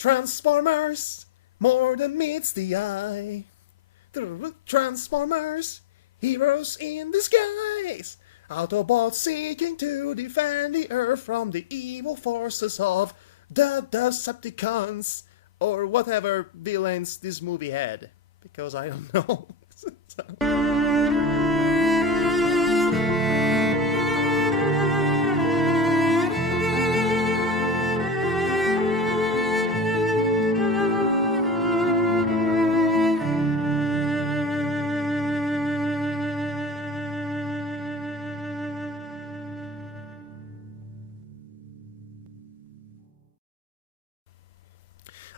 Transformers, more than meets the eye. Transformers, heroes in disguise. Autobots seeking to defend the Earth from the evil forces of the Decepticons, or whatever villains this movie had, because I don't know.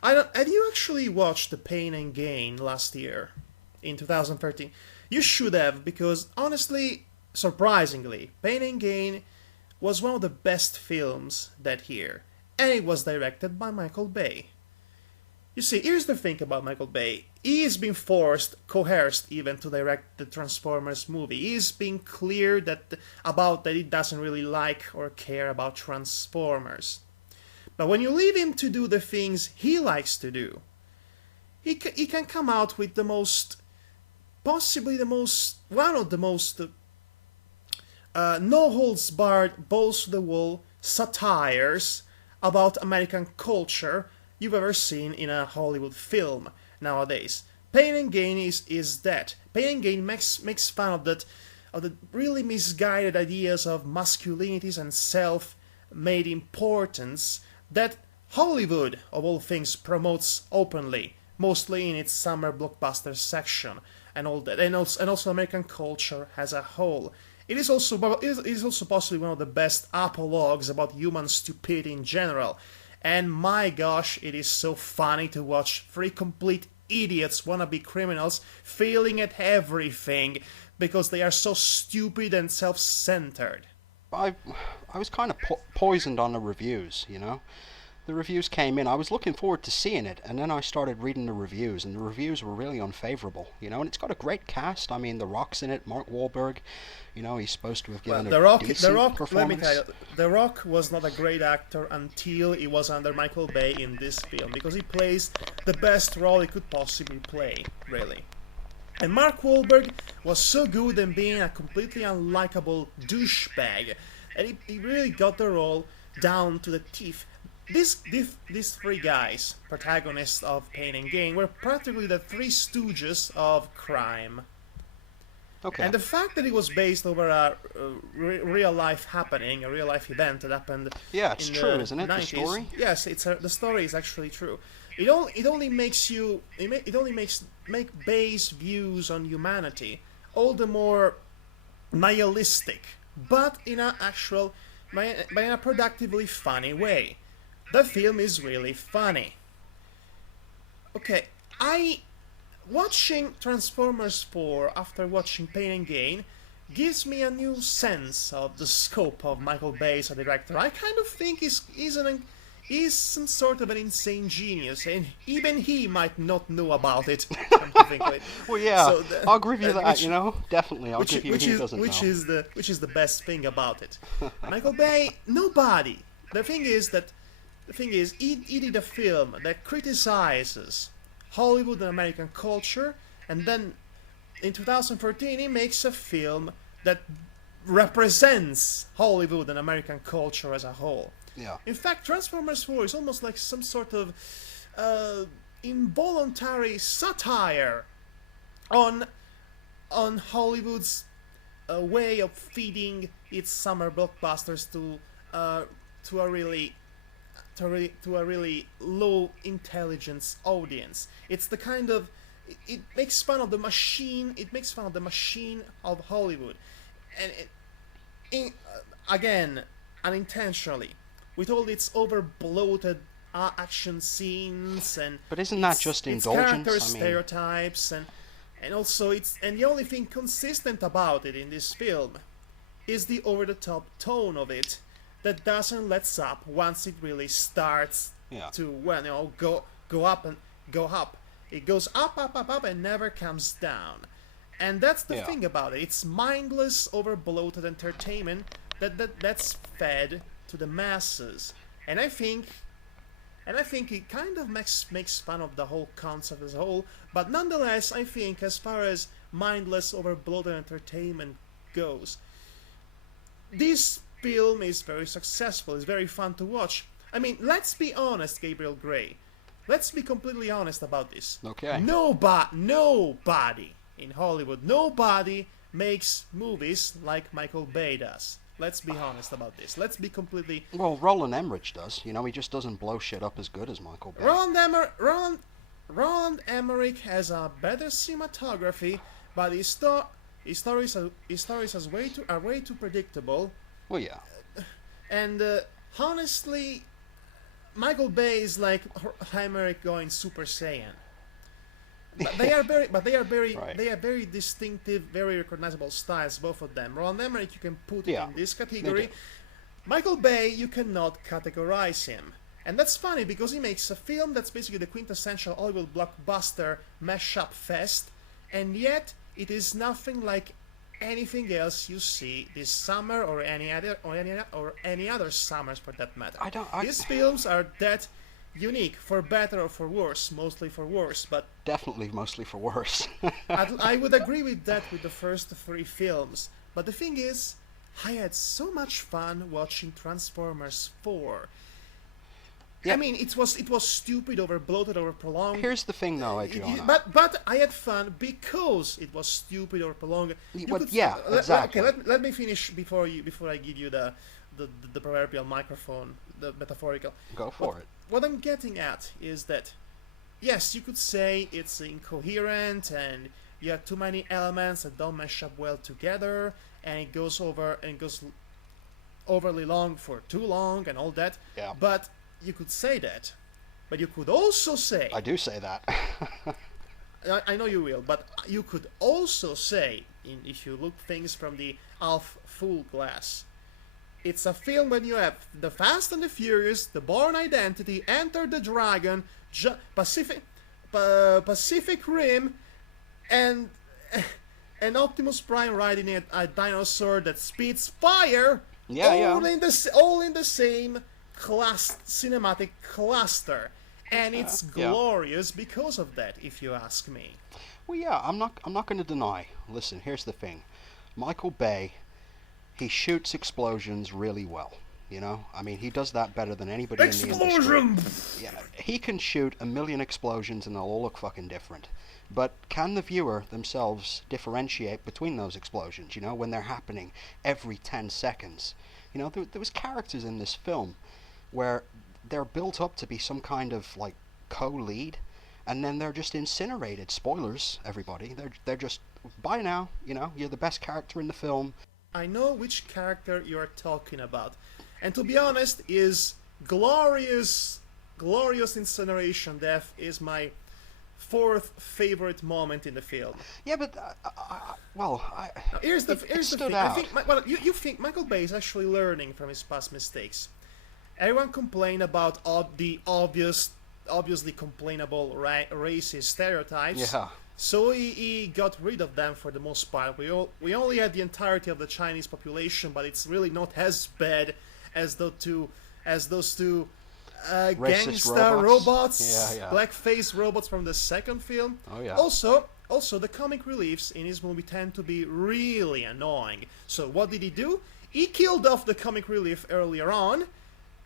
I don't. Have you actually watched The Pain and Gain last year, in 2013? You should have, because honestly, surprisingly, Pain and Gain was one of the best films that year, and it was directed by Michael Bay. You see, here's the thing about Michael Bay. He is being coerced even, to direct the Transformers movie. He is being clear that he doesn't really like or care about Transformers. But when you leave him to do the things he likes to do, he can come out with one of the most no-holds-barred, balls-to-the-wall satires about American culture you've ever seen in a Hollywood film nowadays. Pain and Gain is that. Pain and Gain makes fun of the really misguided ideas of masculinities and self-made importance that Hollywood, of all things, promotes openly, mostly in its summer blockbuster section and all that, and also American culture as a whole. It is also possibly one of the best apologues about human stupidity in general. And my gosh, it is so funny to watch three complete idiots, wannabe criminals, failing at everything because they are so stupid and self-centered. I was kind of poisoned on the reviews, you know. The reviews came in. I was looking forward to seeing it, and then I started reading the reviews, and the reviews were really unfavorable, you know. And it's got a great cast. I mean, The Rock's in it, Mark Wahlberg. You know, he's supposed to have given a decent performance. Let me tell you, The Rock was not a great actor until he was under Michael Bay in this film, because he plays the best role he could possibly play, really. And Mark Wahlberg was so good in being a completely unlikable douchebag, and he really got the role down to the teeth. These three guys, protagonists of Pain and Gain, were practically the three stooges of crime. Okay. And the fact that it was based over a real-life happening, a real-life event that happened it's in true, the isn't it, 90s. the story? Yes, the story is actually true. It only makes Bay's views on humanity all the more nihilistic, but in a productively funny way. The film is really funny. Okay, watching Transformers 4 after watching Pain and Gain gives me a new sense of the scope of Michael Bay as a director. I kind of think he's some sort of an insane genius, and even he might not know about it. Come to think of it. Well, yeah, so I'll give you that. You know, definitely, I'll give you. He doesn't know. Which is the best thing about it. Michael Bay, nobody. The thing is, he did a film that criticizes Hollywood and American culture, and then in 2013 he makes a film that represents Hollywood and American culture as a whole. Yeah. In fact, Transformers 4 is almost like some sort of involuntary satire on Hollywood's way of feeding its summer blockbusters to a really low intelligence audience. It's the kind of it makes fun of the machine. It makes fun of the machine of Hollywood, and again, unintentionally, with all its over bloated action scenes and. But isn't that just indulgence? Character stereotypes and also the only thing consistent about it in this film is the over-the-top tone of it that doesn't let up once it really starts to go up and go up. It goes up and never comes down. And that's the thing about it. It's mindless, over-bloated entertainment that's fed to the masses. And I think and I think it kind of makes fun of the whole concept as a whole. But nonetheless, I think as far as mindless, overbloated entertainment goes, this film is very successful. It's very fun to watch. I mean, let's be honest, Gabriel Gray. Let's be completely honest about this. Okay. Nobody in Hollywood, nobody makes movies like Michael Bay does. Let's be honest about this. Let's be completely... Well, Roland Emmerich does. You know, he just doesn't blow shit up as good as Michael Bay. Roland Emmerich has a better cinematography, but his stories are way too predictable. Well, yeah. And honestly, Michael Bay is like Emmerich going Super Saiyan. But they are very, Right. they are very distinctive, very recognizable styles, both of them. Roland Emmerich, you can put Yeah, in this they category. do. Michael Bay, you cannot categorize him. And that's funny because he makes a film that's basically the quintessential Hollywood blockbuster mashup fest, and yet it is nothing like anything else you see this summer or any other summers for that matter. These films are that unique, for better or for worse, mostly for worse, but Definitely mostly for worse. I would agree with that with the first three films. But the thing is, I had so much fun watching Transformers 4. Yeah. I mean, it was stupid, over bloated, over prolonged. Here's the thing, though, Adriana. But I had fun because it was stupid or prolonged. Exactly. Okay, let me finish before I give you the proverbial microphone, the metaphorical. Go for it. What I'm getting at is that, yes, you could say it's incoherent and you have too many elements that don't mesh up well together, and it goes overly long for too long and all that. Yeah. But you could say that. But you could also say... I do say that. I know you will, but you could also say, if you look things from the half full glass, it's a film when you have The Fast and the Furious, The Bourne Identity, Enter the Dragon, Pacific Rim, and Optimus Prime riding a dinosaur that spits fire. All in the same cinematic cluster, and it's glorious because of that, if you ask me. Well, yeah, I'm not going to deny. Listen, here's the thing. Michael Bay, he shoots explosions really well. You know, I mean, he does that better than anybody in the industry. Yeah, he can shoot a million explosions and they'll all look fucking different. But can the viewer themselves differentiate between those explosions? You know, when they're happening every 10 seconds. You know, there was characters in this film where they're built up to be some kind of like co-lead, and then they're just incinerated. Spoilers, everybody. They're just, bye now. You know, you're the best character in the film. I know which character you're talking about, and to be honest, is glorious incineration death is my fourth favorite moment in the film. Yeah, but here's the thing. I think, you think Michael Bay is actually learning from his past mistakes. Everyone complained about the obviously complainable racist stereotypes. Yeah. So he got rid of them for the most part. We only had the entirety of the Chinese population, but it's really not as bad as those two gangster robots, blackface robots from the second film. Oh yeah. Also, the comic reliefs in his movie tend to be really annoying. So what did he do? He killed off the comic relief earlier on,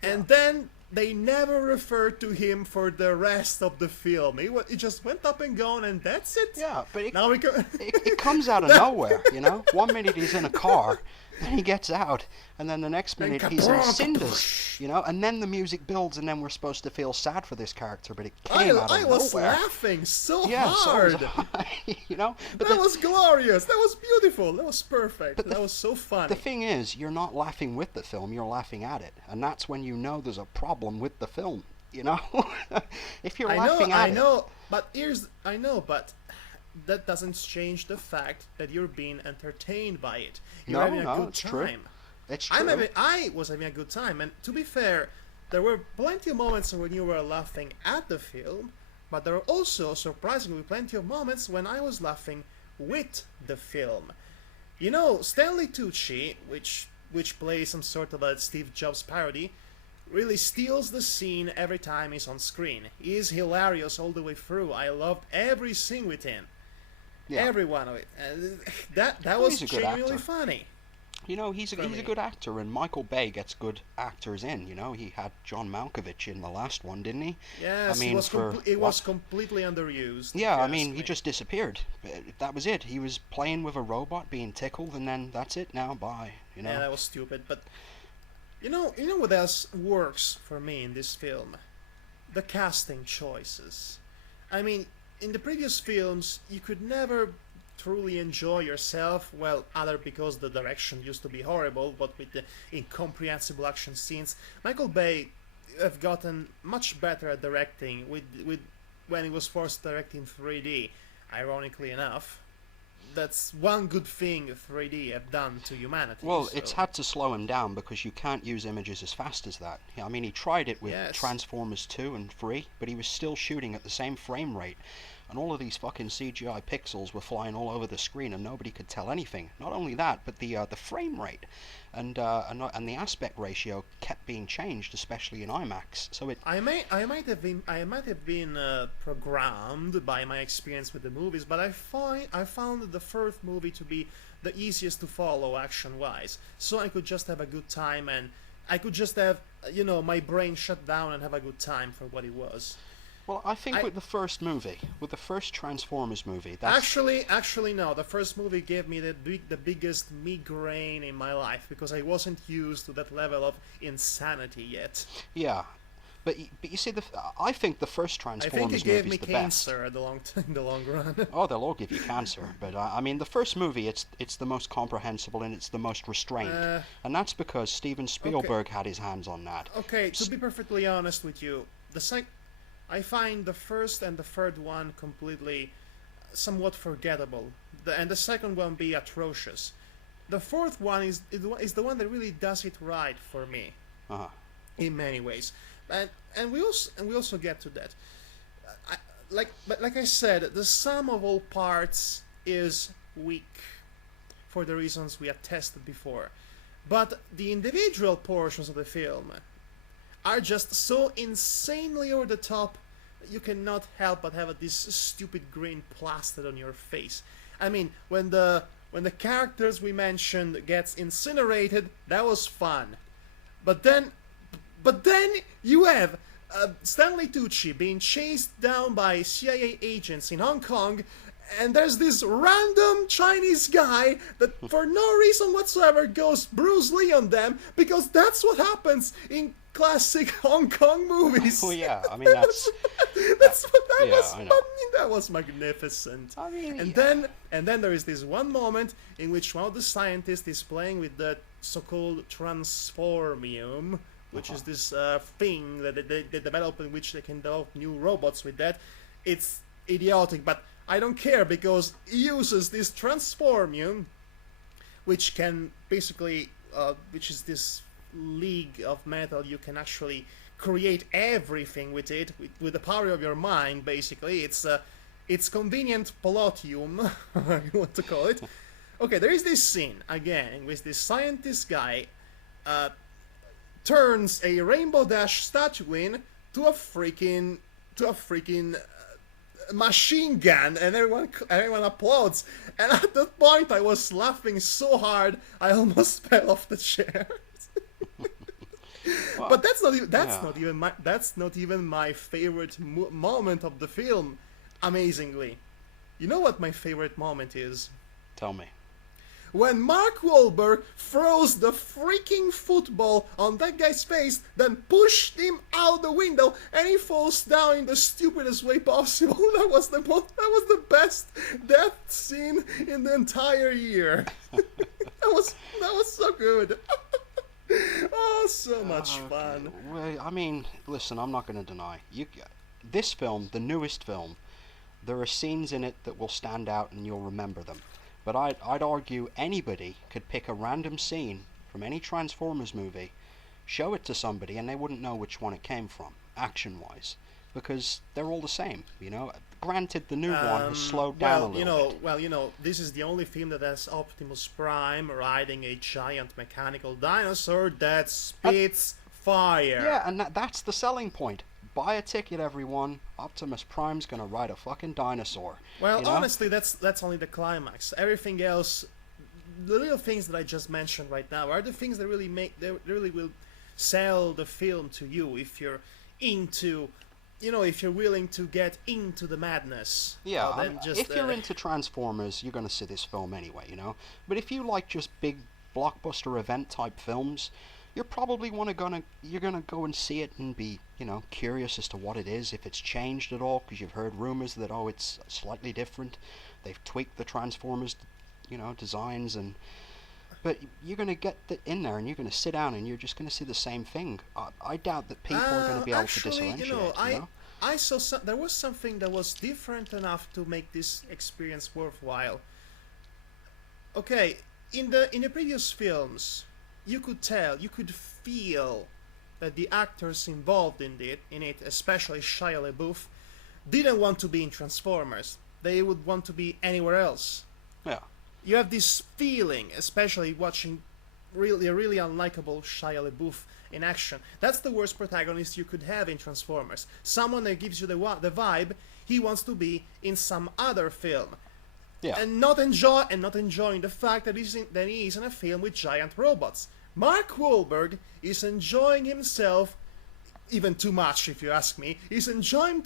and then they never referred to him for the rest of the film. He just went up and gone, and that's it. Yeah, but it comes out of nowhere, you know? 1 minute he's in a car, then he gets out, and then the next minute he's in cinders, you know? And then the music builds, and then we're supposed to feel sad for this character, but it came out of nowhere. I was laughing so hard. So was I, you know? But that was glorious. That was beautiful. That was perfect. That was so funny. The thing is, you're not laughing with the film, you're laughing at it. And that's when you know there's a problem with the film, you know? If you're laughing at it... I know, but that doesn't change the fact that you're being entertained by it. You're having a good time. True. It's true. I was having a good time, and to be fair, there were plenty of moments when you were laughing at the film, but there were also, surprisingly, plenty of moments when I was laughing with the film. You know, Stanley Tucci, which plays some sort of a Steve Jobs parody, really steals the scene every time he's on screen. He is hilarious all the way through. I loved every scene with him, Yeah. every one of it, and that Well, was he's a good genuinely actor. funny He's for a me. good actor, and Michael Bay gets good actors in. He had John Malkovich in the last one, didn't he? I Yes, mean, for it was what? completely underused, if Yeah, you I ask mean, he me. just disappeared. That was it. He was playing with a robot, being tickled, and then that's it. Now, bye. Yeah, that was stupid. But you know what else works for me in this film? The casting choices. I mean, in the previous films, you could never truly enjoy yourself. Well, other because the direction used to be horrible, but with the incomprehensible action scenes, Michael Bay have gotten much better at directing with when he was forced to direct in 3D. Ironically enough, that's one good thing 3D have done to humanity. Well, it's So had to slow him down because you can't use images as fast as that. I mean, he tried it with yes, Transformers 2 and 3, but he was still shooting at the same frame rate. And all of these fucking CGI pixels were flying all over the screen, and nobody could tell anything. Not only that, but the frame rate and the aspect ratio kept being changed, especially in IMAX. So it I might have been programmed by my experience with the movies, but I found the first movie to be the easiest to follow action wise. So I could just have a good time, and I could just have my brain shut down and have a good time for what it was. well, I think I with the first movie, with the first Transformers movie, that's actually no. The first movie gave me the biggest migraine in my life because I wasn't used to that level of insanity yet. yeah. But you see, I think the first I think it Transformers gave movie me is the best. cancer at in the long run. Oh, they'll all give you cancer, but I mean, the first movie, it's the most comprehensible and it's the most restrained, Uh, and that's because Steven Spielberg had his hands on that. Okay, to be perfectly honest with you, I find the first and the third one completely somewhat forgettable, and the second one be atrocious. The fourth one is the one that really does it right for me Uh-huh. in many ways, and we also get to that. But like I said, the sum of all parts is weak for the reasons we have tested before, but the individual portions of the film are just so insanely over the top that you cannot help but have this stupid grin plastered on your face. I mean, when the characters we mentioned gets incinerated, that was fun. But then you have Stanley Tucci being chased down by CIA agents in Hong Kong, and there's this random Chinese guy that for no reason whatsoever goes Bruce Lee on them because that's what happens in classic Hong Kong movies. Well, yeah, I mean That's what that yeah, was. I I know. mean, that was magnificent. I mean, And then there is this one moment in which one of the scientists is playing with the so-called transformium, which is this thing that they develop in which they can develop new robots with that. It's idiotic, but I don't care because he uses this transformium, which can basically, which is this league of metal. You can actually create everything with it with the power of your mind. Basically, it's convenient Palladium, you want to call it. Okay, there is this scene again in which this scientist guy turns a Rainbow Dash statue to a freaking machine gun, and everyone applauds. And at that point, I was laughing so hard I almost fell off the chair. well, But that's not even my favorite moment of the film. Amazingly, you know what my favorite moment is? tell me. When Mark Wahlberg throws the freaking football on that guy's face, then pushed him out the window, and he falls down in the stupidest way possible. That was the best death scene in the entire year. that was so good. Oh, so much fun. Well, I mean, listen, I'm not going to deny this film, the newest film. There are scenes in it that will stand out and you'll remember them. But I'd argue anybody could pick a random scene from any Transformers movie, show it to somebody, and they wouldn't know which one it came from, action-wise, because they're all the same. Granted, the new one has slowed down a little bit. Well, this is the only film that has Optimus Prime riding a giant mechanical dinosaur that spits fire. Yeah, and that's the selling point. Buy a ticket, everyone. Optimus Prime's gonna ride a fucking dinosaur. Well, you know? honestly, that's only the climax. Everything else, the little things that I just mentioned right now, are the things that really will sell the film to you if you're into, if you're willing to get into the madness. Yeah, Well, then if you're into Transformers, you're gonna see this film anyway, But if you like just big blockbuster event type films, you're probably you're gonna go and see it and be, curious as to what it is, if it's changed at all, because you've heard rumors that it's slightly different. They've tweaked the Transformers, designs, but you're gonna get in there and you're gonna sit down and you're just gonna see the same thing. I doubt that people are gonna be able to differentiate. I saw there was something that was different enough to make this experience worthwhile. Okay, in the previous films, you could feel that the actors involved in it, especially Shia LaBeouf, didn't want to be in Transformers. They would want to be anywhere else. Yeah. You have this feeling, especially watching a really unlikable Shia LaBeouf in action. That's the worst protagonist you could have in Transformers. Someone that gives you the vibe he wants to be in some other film. Yeah. And not enjoying the fact that he is in a film with giant robots. Mark Wahlberg is enjoying himself, even too much if you ask me. He's enjoying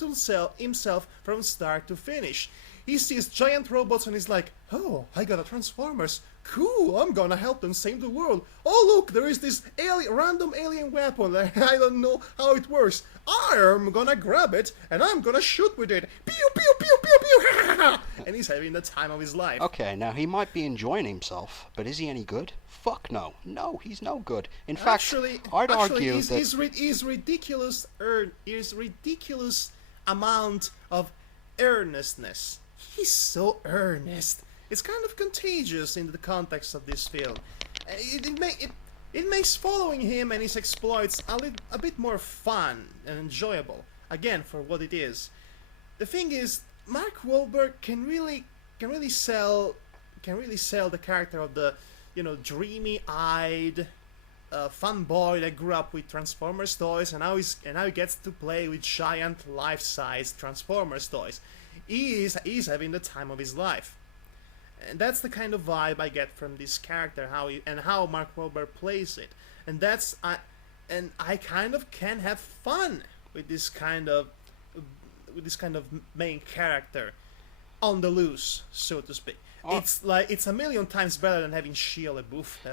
himself from start to finish. He sees giant robots and he's like, oh, I got a Transformers. Cool, I'm gonna help them save the world. Oh look, there is this random alien weapon. I don't know how it works. I'm gonna grab it and I'm gonna shoot with it. Pew pew pew pew pew. And he's having the time of his life. Okay, now he might be enjoying himself, but is he any good? Fuck no. No, he's no good. In fact, I'd argue that his ridiculous amount of earnestness. He's so earnest. It's kind of contagious in the context of this film. It makes following him and his exploits a bit more fun and enjoyable. Again, for what it is. The thing is, Mark Wahlberg can really sell the character of the dreamy-eyed fun boy that grew up with Transformers toys, and now he gets to play with giant life-size Transformers toys. He's having the time of his life. And that's the kind of vibe I get from this character, how Mark Wahlberg plays it, and I kind of can have fun with this kind of main character on the loose, so to speak. It's a million times better than having Shia LaBeouf.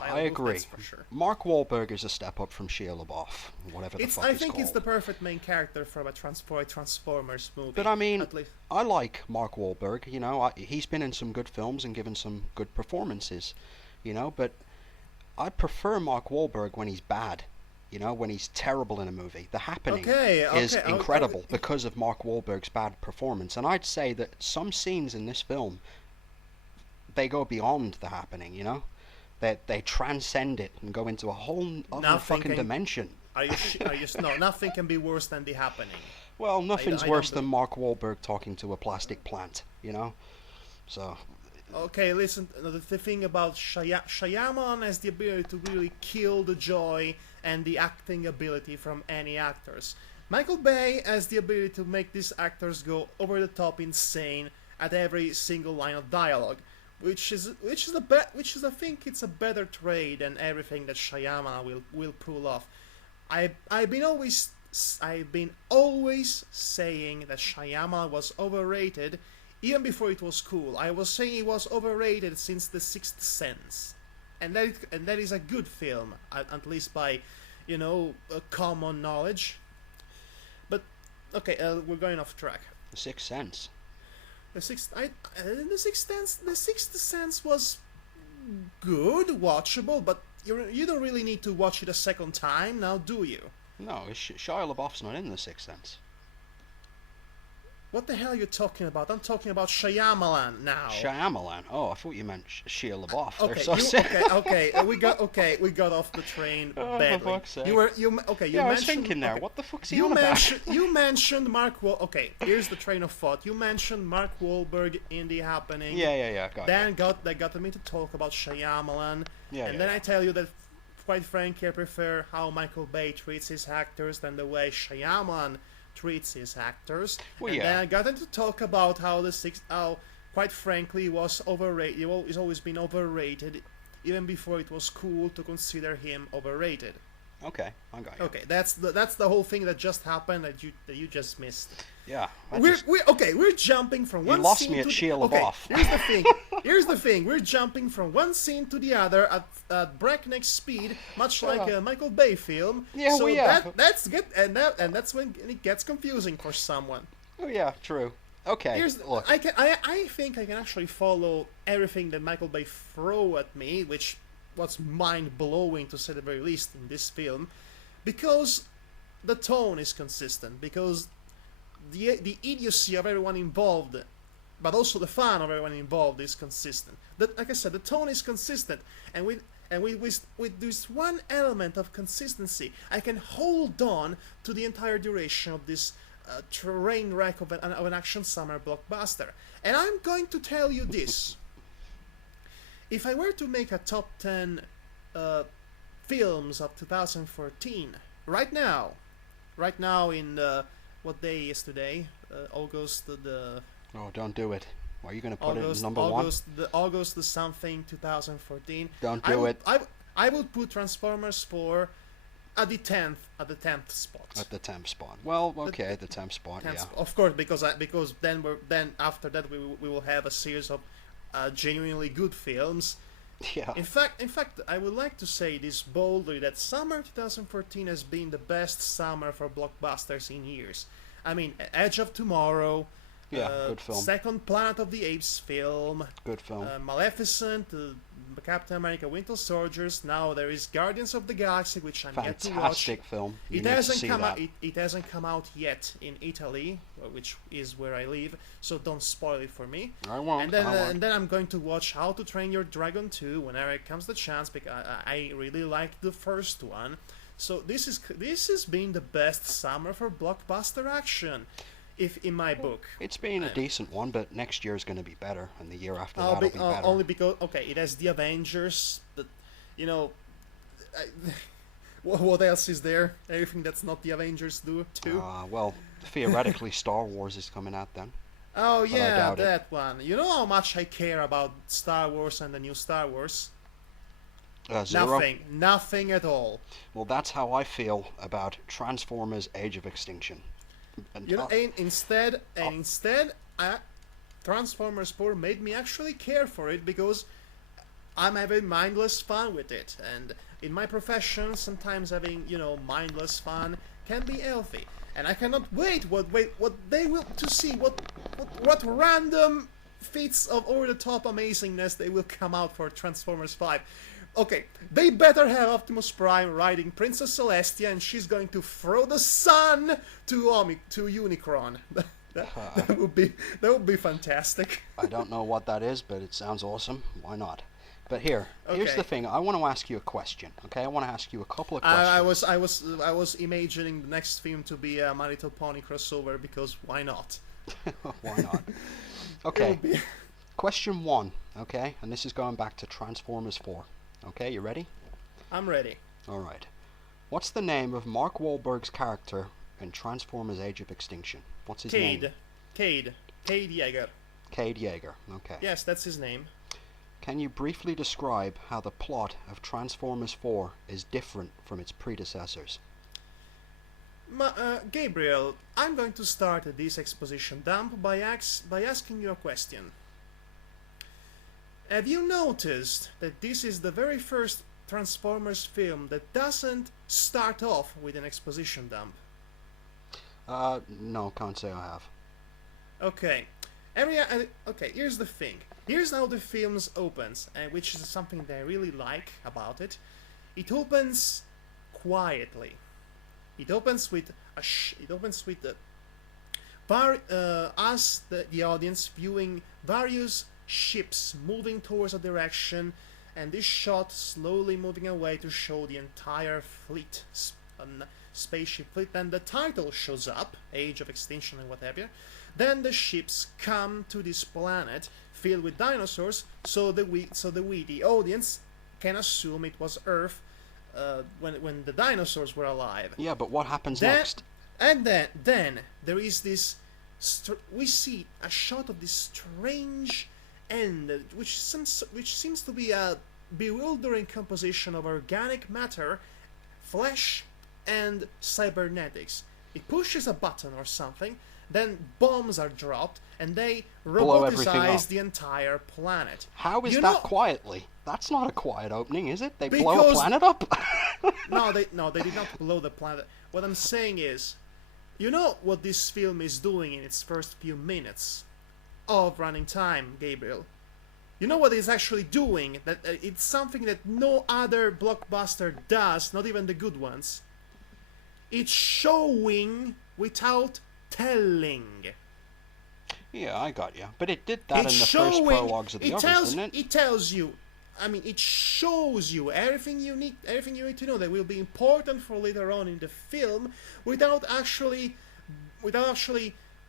I agree. That's for sure. Mark Wahlberg is a step up from Shia LaBeouf, whatever the fuck I he's think called. it's the perfect main character from a Transformers movie. But I mean, I like Mark Wahlberg. He's been in some good films and given some good performances. But I prefer Mark Wahlberg when he's bad. When he's terrible in a movie. The Happening is incredible because of Mark Wahlberg's bad performance. And I'd say that some scenes in this film, they go beyond The Happening, That they transcend it and go into a whole other fucking dimension. No, nothing can be worse than The Happening. Well, nothing's worse than Mark Wahlberg talking to a plastic plant, So... Okay, listen, the thing about Shyamalan has the ability to really kill the joy and the acting ability from any actors. Michael Bay has the ability to make these actors go over the top insane at every single line of dialogue, which is I think it's a better trade than everything that Shyamalan will pull off. I've been always saying that Shyamalan was overrated. Even before it was cool, I was saying he was overrated since The Sixth Sense, and that is a good film, at least by, common knowledge. But okay, we're going off track. The Sixth Sense. The Sixth Sense was good, watchable, but you don't really need to watch it a second time, now do you? No, Shia LaBeouf's not in The Sixth Sense. What the hell are you talking about? I'm talking about Shyamalan now. Shyamalan? Oh, I thought you meant Shia LaBeouf. We got off the train badly. For fuck's sake. You mentioned. I was thinking there. What the fuck's he on about? You mentioned Mark Wahlberg. Okay, here's the train of thought. You mentioned Mark Wahlberg in The Happening. Yeah. That got me to talk about Shyamalan. Then I tell you that quite frankly, I prefer how Michael Bay treats his actors than the way Shyamalan treats his actors. Well, And yeah. then I got into talk about how quite frankly, was overrated. He's always been overrated, even before it was cool to consider him overrated. Okay, I got you. Okay, that's the whole thing that just happened that you just missed. Yeah. We're jumping from one. You lost scene me at to Shia okay, LaBeouf. here's the thing. Here's the thing. We're jumping from one scene to the other at breakneck speed, much like a Michael Bay film. Yeah, so well, yeah. that's good, and that's when it gets confusing for someone. Oh yeah, true. Okay. Look. I think I can actually follow everything that Michael Bay throw at me, which was mind blowing to say the very least in this film, because the tone is consistent, because the idiocy of everyone involved, but also the fun of everyone involved is consistent. Like I said, the tone is consistent, and with this one element of consistency, I can hold on to the entire duration of this train wreck of an action summer blockbuster. And I'm going to tell you this: if I were to make a top 10 films of 2014 right now in what day is today? August the. Oh, don't do it. Why are you going to put August, it at number August, one? August the something 2014. Don't do it. I would put Transformers 4 at the 10th spot. At the 10th spot. Well, okay, the 10th spot. Yeah. Of course, because then after that we will have a series of genuinely good films. Yeah. In fact, I would like to say this boldly that summer 2014 has been the best summer for blockbusters in years. I mean, Edge of Tomorrow, good film. Second Planet of the Apes film, Good film. Maleficent, Captain America: Winter Soldiers. Now there is Guardians of the Galaxy, which I'm yet to watch. Fantastic film. You It need to hasn't see come that. out. It hasn't come out yet in Italy, which is where I live. So don't spoil it for me. I won't. And then I'm going to watch How to Train Your Dragon 2 whenever it comes the chance, because I really liked the first one. So this has been the best summer for blockbuster action, if in my book. It's been a decent one, but next year is going to be better, and the year after that will be better. Only because it has the Avengers. That what else is there? Everything that's not the Avengers do too. Well, theoretically, Star Wars is coming out then. Oh but I yeah, doubt it. that one. You know how much I care about Star Wars and the new Star Wars? Zero. Nothing at all. Well, that's how I feel about Transformers: Age of Extinction. And, Instead, Transformers 4 made me actually care for it, because I'm having mindless fun with it, and in my profession, sometimes having mindless fun can be healthy, and I cannot wait what they will to see what random feats of over-the-top amazingness they will come out for Transformers 5. Okay, they better have Optimus Prime riding Princess Celestia, and she's going to throw the sun to Unicron. that would be fantastic. I don't know what that is, but it sounds awesome. Why not? But here's Okay. the thing. I want to ask you a question. Okay, I want to ask you a couple of questions. I was imagining the next film to be a My Little Pony crossover, because why not? Why not? It Okay. would be- Question 1. Okay, and this is going back to Transformers 4. Okay, you ready? I'm ready. All right. What's the name of Mark Wahlberg's character in Transformers: Age of Extinction? What's his name? Cade Yeager. Cade Yeager. Okay. Yes, that's his name. Can you briefly describe how the plot of Transformers 4 is different from its predecessors? Gabriel, I'm going to start this exposition dump by asking you a question. Have you noticed that this is the very first Transformers film that doesn't start off with an exposition dump? No, can't say I have. Okay. Okay, here's the thing. Here's how the film opens, which is something that I really like about it. It opens quietly. It opens with us, the audience, viewing various ships moving towards a direction, and this shot slowly moving away to show the entire fleet, spaceship fleet. Then the title shows up, Age of Extinction and whatever. Then the ships come to this planet filled with dinosaurs, so the audience can assume it was Earth, when the dinosaurs were alive. Yeah, but what happens Then, next? and then there is this. We see a shot of this strange end, which seems to be a bewildering composition of organic matter, flesh, and cybernetics. It pushes a button or something, then bombs are dropped, and they Blow everything up. robotize the entire planet. How is You that know- quietly? That's not a quiet opening, is it? They blow a Because- planet up? No, they did not blow the planet. What I'm saying is, you know what this film is doing in its first few minutes of running time, Gabriel? You know what it's actually doing? That it's something that no other blockbuster does, not even the good ones. It's showing without telling. Yeah, I got you. But it did that It's in the showing. first prologues of the others, didn't it? It tells you. I mean, it shows you everything you need to know that will be important for later on in the film, without actually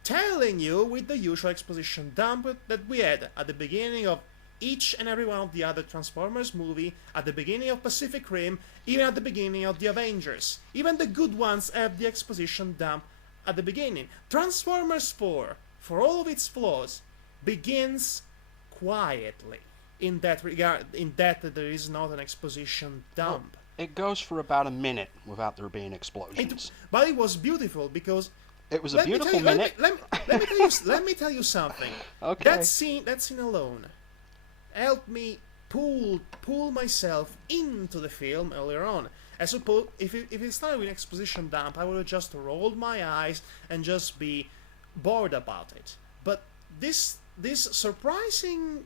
telling you with the usual exposition dump that we had at the beginning of each and every one of the other Transformers movie, at the beginning of Pacific Rim, even at the beginning of the Avengers. Even the good ones have the exposition dump at the beginning. Transformers 4, for all of its flaws, begins quietly. In that regard, in that there is not an exposition dump. It goes for about a minute without there being explosions. But it was beautiful because It was a let me beautiful tell you- minute. Let me tell you something. Okay. That scene alone helped me pull myself into the film earlier on. I suppose if it started with exposition dump, I would have just rolled my eyes and just be bored about it. But this surprising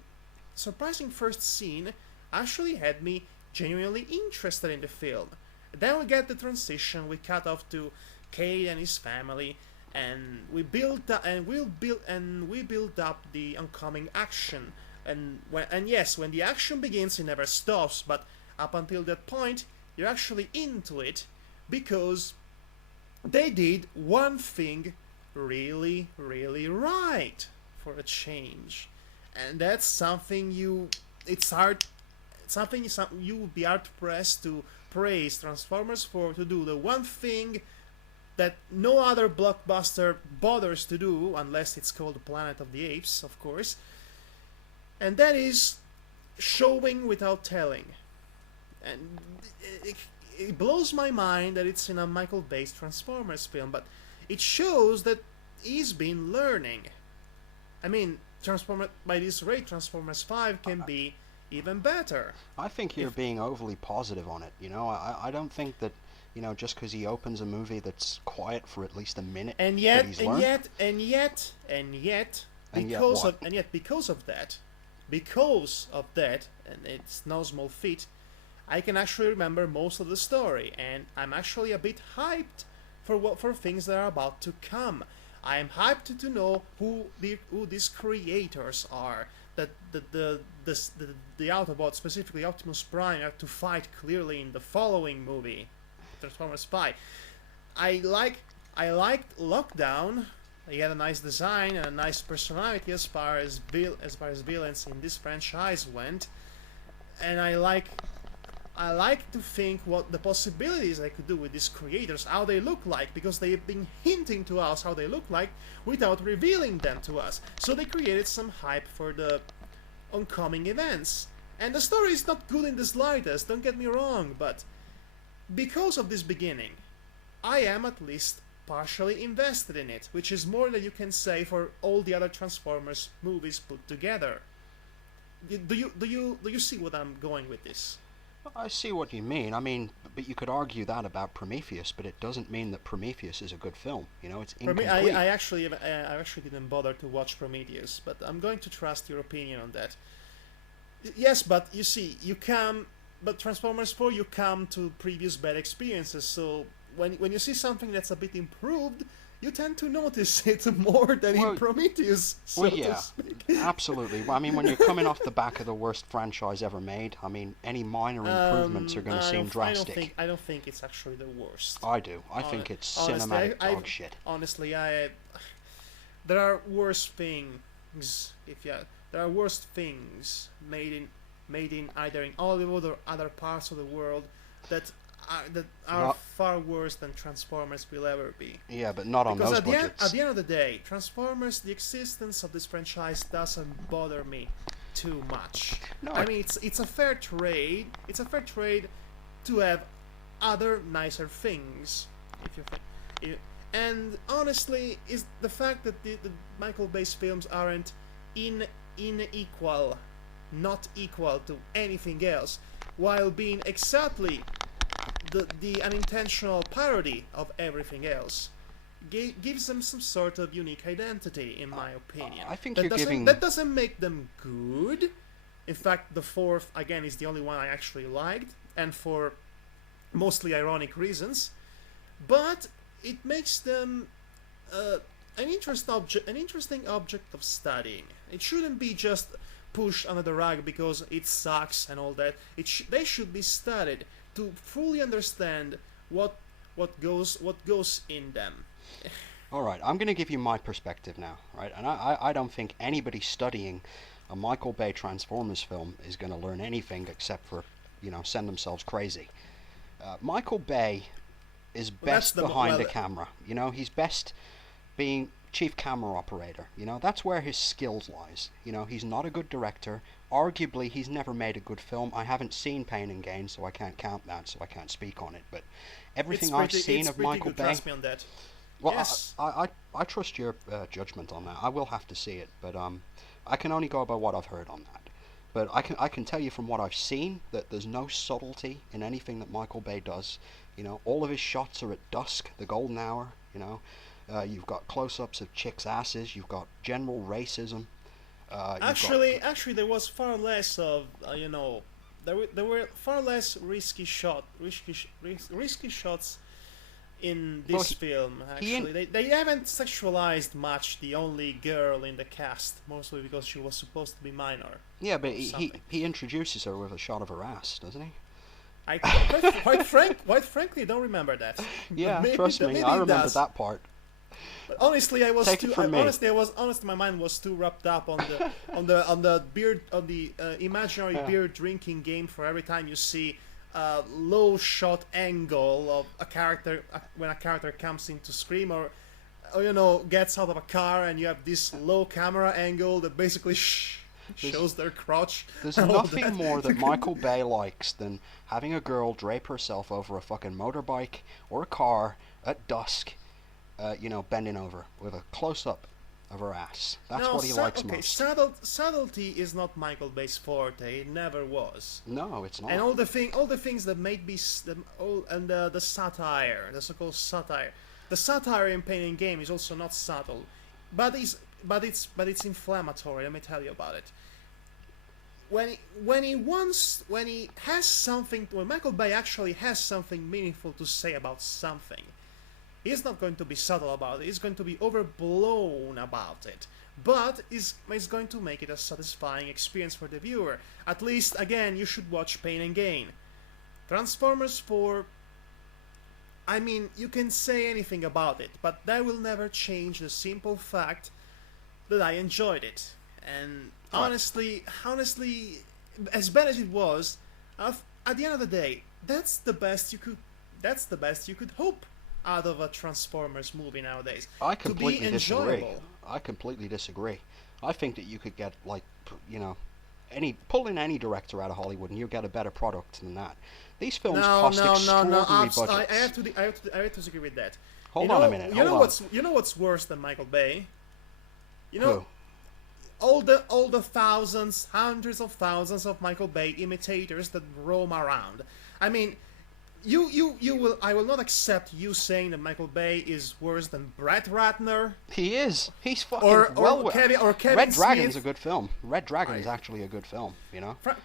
first scene actually had me genuinely interested in the film. Then we get the transition. We cut off to Cade and his family, and we build up the oncoming action. And when the action begins, it never stops. But up until that point, you're actually into it because they did one thing really, really right for a change, and that's something you would be hard pressed to praise Transformers 4 to do. The one thing that no other blockbuster bothers to do, unless it's called Planet of the Apes, of course, and that is showing without telling. And it blows my mind that it's in a Michael Bay's Transformers film, but it shows that he's been learning. I mean, by this rate, Transformers 5 can be even better. I think you're being overly positive on it. You know, I don't think that, you know, just because he opens a movie that's quiet for at least a minute, And that he's learned. Because of that, and it's no small feat, I can actually remember most of the story, and I'm actually a bit hyped for things that are about to come. I am hyped to know who these creators are. That the Autobots, specifically Optimus Prime, are to fight clearly in the following movie, Transformers 5. I liked Lockdown. He had a nice design and a nice personality as far as villains in this franchise went, and I like to think what the possibilities I could do with these creators, how they look like, because they've been hinting to us how they look like without revealing them to us. So they created some hype for the oncoming events. And the story is not good in the slightest, don't get me wrong, but because of this beginning, I am at least partially invested in it, which is more than you can say for all the other Transformers movies put together. Do you see what I'm going with this? I see what you mean. I mean, but you could argue that about Prometheus, but it doesn't mean that Prometheus is a good film. You know, it's incomplete. I actually didn't bother to watch Prometheus, but I'm going to trust your opinion on that. Yes, but you see, but Transformers 4, you come to previous bad experiences, so when you see something that's a bit improved, you tend to notice it more than in Prometheus, so to speak. Absolutely. Well, I mean, when you're coming off the back of the worst franchise ever made, I mean, any minor improvements are going to seem drastic. I don't think it's actually the worst. I do. I think it's cinematic dog shit. Honestly, there are worse things. There are worse things made in either in Hollywood or other parts of the world that that are Not, far worse than Transformers will ever be. yeah, but not on Because those at budgets. the end of the day, Transformers, the existence of this franchise doesn't bother me too much. No, I mean, it's a fair trade. It's a fair trade to have other nicer things. If you think, and honestly, is the fact that the Michael Bay's films aren't unequal, not equal to anything else, while being exactly the unintentional parody of everything else, gives them some sort of unique identity, in my opinion. I think that you're doesn't, giving... that doesn't make them good. In fact, the fourth again is the only one I actually liked, and for mostly ironic reasons. But it makes them an interesting object of studying. It shouldn't be just pushed under the rug because it sucks and all that. They should be studied to fully understand what goes in them. Alright, I'm going to give you my perspective now, right? And I don't think anybody studying a Michael Bay Transformers film is going to learn anything except for, send themselves crazy. Michael Bay is best behind the camera. He's best being chief camera operator. That's where his skills lies. He's not a good director. Arguably, he's never made a good film. I haven't seen Pain and Gain, so I can't count that, so I can't speak on it. But everything I've seen of Michael Bay... Trust me on that. Well, yes. I trust your judgment on that. I will have to see it, but I can only go by what I've heard on that. But I can tell you from what I've seen that there's no subtlety in anything that Michael Bay does. All of his shots are at dusk, the golden hour. You've got close-ups of chicks' asses. You've got general racism. Actually, there was far less of there were far less risky shots in this film. Actually, they haven't sexualized much the only girl in the cast, mostly because she was supposed to be minor. Yeah, but he introduces her with a shot of her ass, doesn't he? I quite frankly don't remember that. Yeah, trust me, I remember that part. But honestly, my mind was too wrapped up on the beer, on the imaginary beer drinking game. For every time you see a low shot angle of a character when a character comes in to scream or gets out of a car, and you have this low camera angle that basically shows their crotch. There's nothing more that Michael Bay likes than having a girl drape herself over a fucking motorbike or a car at dusk. Bending over with a close-up of her ass. That's what he likes most. Subtlety is not Michael Bay's forte. It never was. No, it's not. And all the things that made me the satire, the so-called satire, the satire in Pain and Game is also not subtle, but it's inflammatory. Let me tell you about it. When Michael Bay actually has something meaningful to say about something, he's not going to be subtle about it. He's going to be overblown about it. But he's going to make it a satisfying experience for the viewer. At least, again, you should watch Pain and Gain. Transformers 4... I mean, you can say anything about it, but that will never change the simple fact that I enjoyed it. And honestly, as bad as it was, at the end of the day, that's the best you could hope out of a Transformers movie nowadays. I completely disagree. Enjoyable. I completely disagree. I think that you could get pull in any director out of Hollywood and you'll get a better product than that. These films cost extraordinary budgets. I have to disagree with that. Hold on a minute. You know what's worse than Michael Bay? Who? All the thousands, hundreds of thousands of Michael Bay imitators that roam around. I mean, I will not accept you saying that Michael Bay is worse than Brett Ratner. He is. He's fucking Kevin Red Dragon's Smith. a good film. Red Dragon is actually a good film.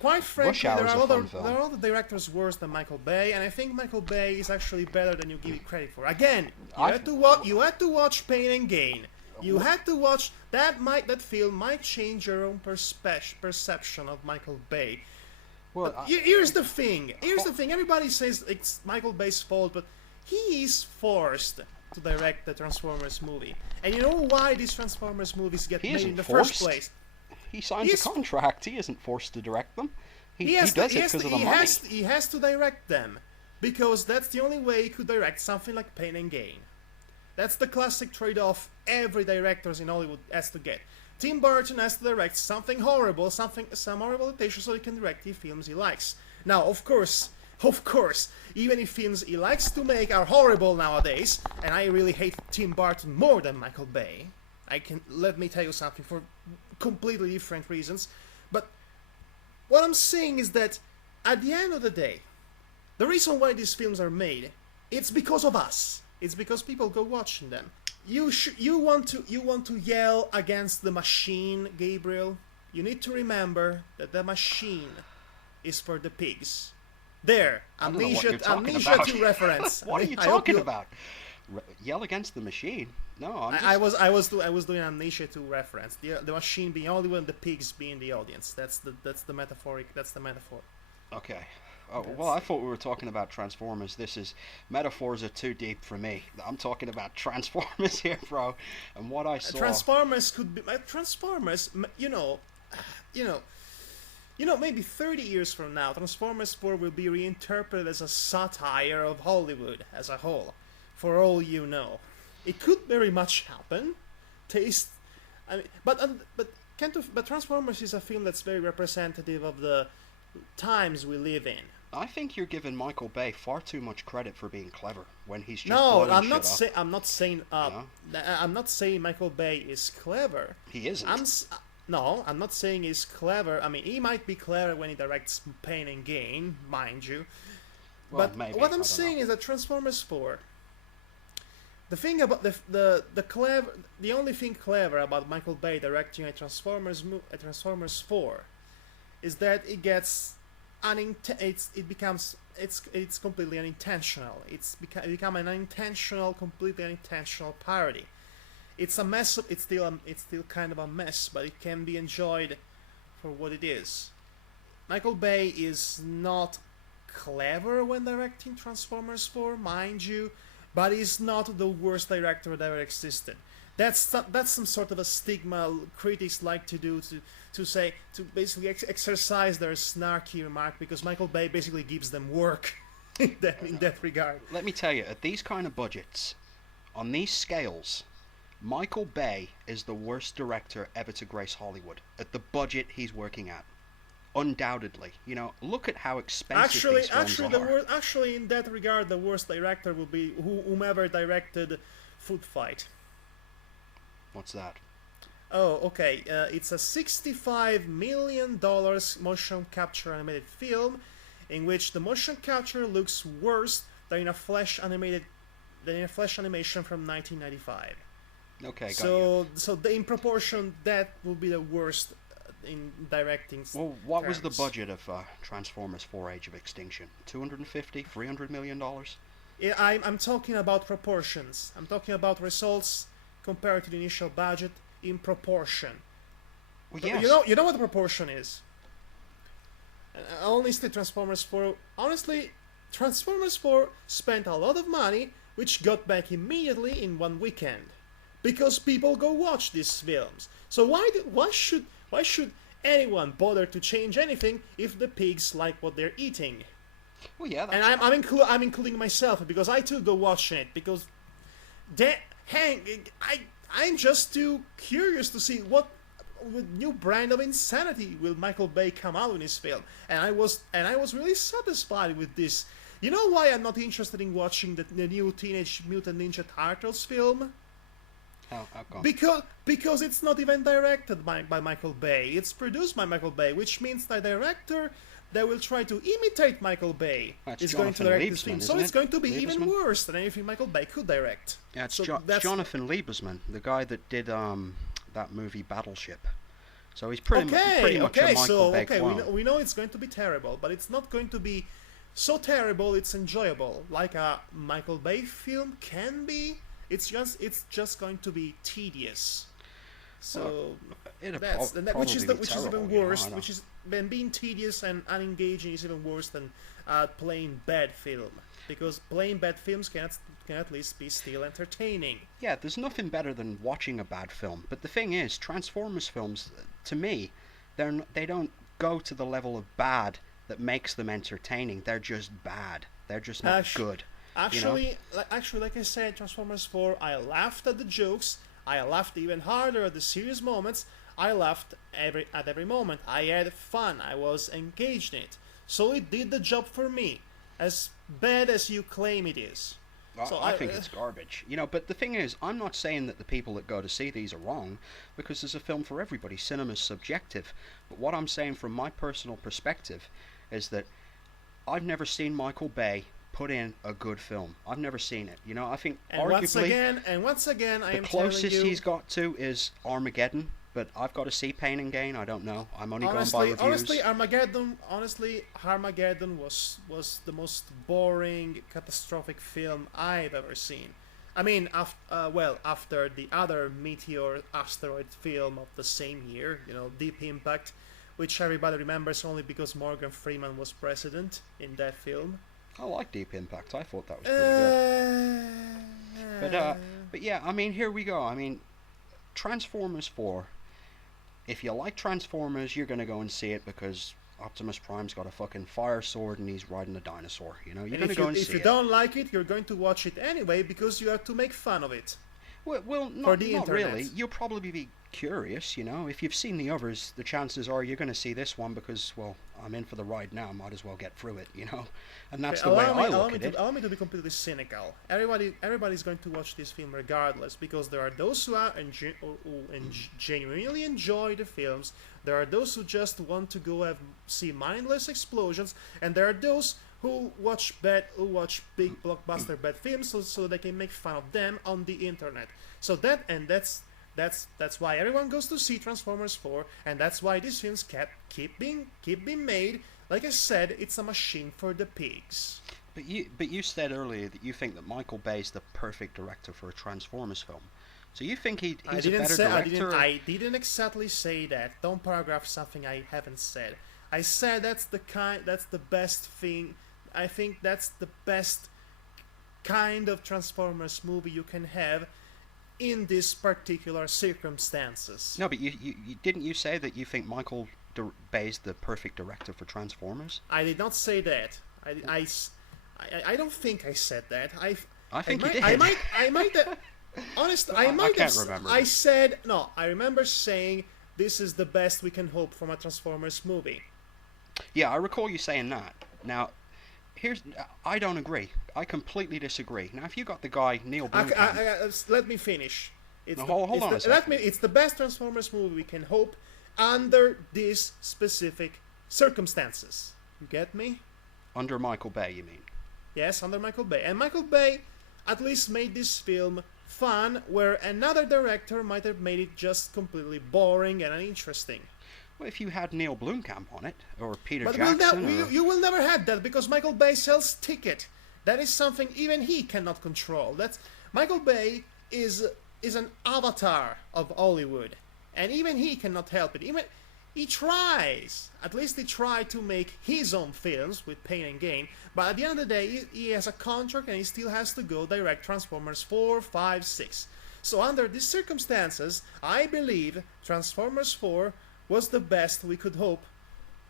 Quite frankly, there Hour's are a fun film. other directors worse than Michael Bay, and I think Michael Bay is actually better than you give it credit for. Again, you had to watch Pain and Gain. You had to watch that film might change your own perception of Michael Bay. Well, here's the thing. Everybody says it's Michael Bay's fault, but he is forced to direct the Transformers movie. And you know why these Transformers movies get made in the first place? He signs a contract. He isn't forced to direct them. He does it because of the money. He has to direct them. because that's the only way you could direct something like Pain and Gain. That's the classic trade-off every director in Hollywood has to get. Tim Burton has to direct something horrible, some horrible adaptation, so he can direct the films he likes. Now, of course, even if films he likes to make are horrible nowadays, and I really hate Tim Burton more than Michael Bay, let me tell you something, for completely different reasons, but what I'm saying is that at the end of the day, the reason why these films are made, it's because of us. It's because people go watching them. You want to yell against the machine, Gabriel. You need to remember that the machine is for the pigs. There, amnesia 2 reference. What are you talking about? Yell against the machine? No, I was doing Amnesia 2 reference. The machine being Hollywood and the pigs being the audience. That's the metaphor. Okay. Oh, well, I thought we were talking about Transformers. Metaphors are too deep for me. I'm talking about Transformers here, bro. And what I saw. Transformers could be Transformers. Maybe 30 years from now, Transformers 4 will be reinterpreted as a satire of Hollywood as a whole. For all you know, it could very much happen. But Transformers is a film that's very representative of the times we live in. I think you're giving Michael Bay far too much credit for being clever when he's just I'm not saying Michael Bay is clever. He isn't. I'm not saying he's clever. I mean, he might be clever when he directs Pain and Gain, mind you. Well, but maybe, what I'm saying is that Transformers 4. The thing about the only thing clever about Michael Bay directing a Transformers 4 is that it gets it's completely unintentional. It's become an completely unintentional parody. It's a mess. It's still kind of a mess, but it can be enjoyed for what it is. Michael Bay is not clever when directing Transformers 4, mind you, but he's not the worst director that ever existed. That's some sort of a stigma critics like to do to basically exercise their snarky remark, because Michael Bay basically gives them work in that regard. Let me tell you, at these kind of budgets, on these scales, Michael Bay is the worst director ever to grace Hollywood at the budget he's working at. Undoubtedly. Look at how expensive these films are. Actually, in that regard, the worst director will be whomever directed Food Fight. What's that? Oh, okay. It's a $65 million motion capture animated film in which the motion capture looks worse than in a flash animation from 1995. Okay, got you. So in proportion, that will be the worst in directing. Well, what was the budget of Transformers 4: Age of Extinction? $250, $300 million? Yeah, I'm talking about proportions. I'm talking about results compared to the initial budget in proportion. Well, yes. You know what the proportion is. Honestly, Transformers 4 spent a lot of money, which got back immediately in one weekend, because people go watch these films. So why should anyone bother to change anything if the pigs like what they're eating? Well, yeah, and I'm including myself, because I too go watching it, because I'm just too curious to see what new brand of insanity will Michael Bay come out in his film, and I was really satisfied with this. You know why I'm not interested in watching the new Teenage Mutant Ninja Turtles film? How come? Because it's not even directed by Michael Bay. It's produced by Michael Bay, which means the director that will try to imitate Michael Bay is going to direct this film. So it's going to be even worse than anything Michael Bay could direct. Yeah, it's Jonathan Liebesman, the guy that did that movie Battleship. So he's pretty much a Michael Bay clone. We know it's going to be terrible, but it's not going to be so terrible it's enjoyable like a Michael Bay film can be. It's just going to be tedious. So which is even worse. Being tedious and unengaging is even worse than playing bad film, because playing bad films can at least be still entertaining. Yeah, there's nothing better than watching a bad film. But the thing is, Transformers films, to me, they don't go to the level of bad that makes them entertaining. They're just bad. They're just not good. Actually, like I said, Transformers 4, I laughed at the jokes. I laughed even harder at the serious moments. I laughed at every moment. I had fun. I was engaged in it. So it did the job for me. As bad as you claim it is. So I think it's garbage. But the thing is, I'm not saying that the people that go to see these are wrong, because there's a film for everybody. Cinema's subjective. But what I'm saying from my personal perspective is that I've never seen Michael Bay put in a good film. I've never seen it. I think arguably once again, I am the closest telling you, he's got to is Armageddon. But I've got to see Pain and Gain. I don't know. I'm only going by reviews. Armageddon was the most boring, catastrophic film I've ever seen. I mean, after the other meteor asteroid film of the same year, Deep Impact, which everybody remembers only because Morgan Freeman was president in that film. I like Deep Impact. I thought that was pretty good. But yeah, I mean, here we go. I mean, Transformers 4. If you like Transformers, you're going to go and see it because Optimus Prime's got a fucking fire sword and he's riding a dinosaur. You're going to go and see it. If you don't like it, you're going to watch it anyway because you have to make fun of it. Well, not really. You'll probably be curious, If you've seen the others, the chances are you're going to see this one because, well, I'm in for the ride now. Might as well get through it, And that's the way I look at it. Allow me to be completely cynical. Everybody's going to watch this film regardless because there are those who genuinely enjoy the films. There are those who just want to go see mindless explosions, and there are those who watch big blockbuster bad films so they can make fun of them on the internet. So that's why everyone goes to see Transformers 4, and that's why these films keep being made. Like I said, it's a machine for the pigs. But you said earlier that you think that Michael Bay's the perfect director for a Transformers film. So you think he's a better director? I didn't exactly say that. Don't paragraph something I haven't said. I said that's the best thing. I think that's the best kind of Transformers movie you can have in these particular circumstances. No, but you didn't you say that you think Michael Bay's the perfect director for Transformers? I did not say that. I don't think I said that. I think you did. I might honestly, I can't remember. I said no. I remember saying this is the best we can hope from a Transformers movie. Yeah, I recall you saying that. Now, I don't agree. I completely disagree. Now, if you got the guy Neil Blomkamp... let me finish. Hold on a second. It's the best Transformers movie we can hope under these specific circumstances. You get me? Under Michael Bay, you mean? Yes, under Michael Bay. And Michael Bay at least made this film fun, where another director might have made it just completely boring and uninteresting. Well, if you had Neil Blomkamp on it, or Peter but Jackson... you will never have that, because Michael Bay sells ticket. That is something even he cannot control. Michael Bay is an avatar of Hollywood, and even he cannot help it. Even he tries. At least he tried to make his own films with Pain and Gain, but at the end of the day, he has a contract and he still has to go direct Transformers 4, 5, 6. So under these circumstances, I believe Transformers 4 was the best we could hope,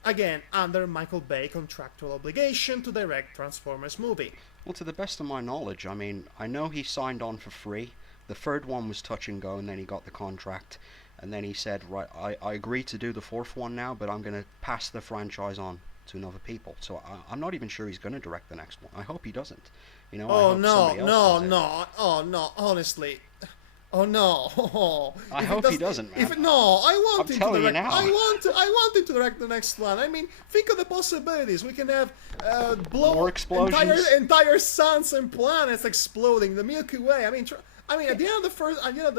again, under Michael Bay contractual obligation to direct Transformers movie. Well, to the best of my knowledge, I mean, I know he signed on for free. The third one was touch and go, and then he got the contract. And then he said, right, I agree to do the fourth one now, but I'm going to pass the franchise on to other people. So I'm not even sure he's going to direct the next one. I hope he doesn't. Honestly. Oh no! I hope he doesn't, man. I want him to direct. Now. I want him to direct the next one. I mean, think of the possibilities. We can have more explosions, entire suns and planets exploding, the Milky Way. I mean, at the end of the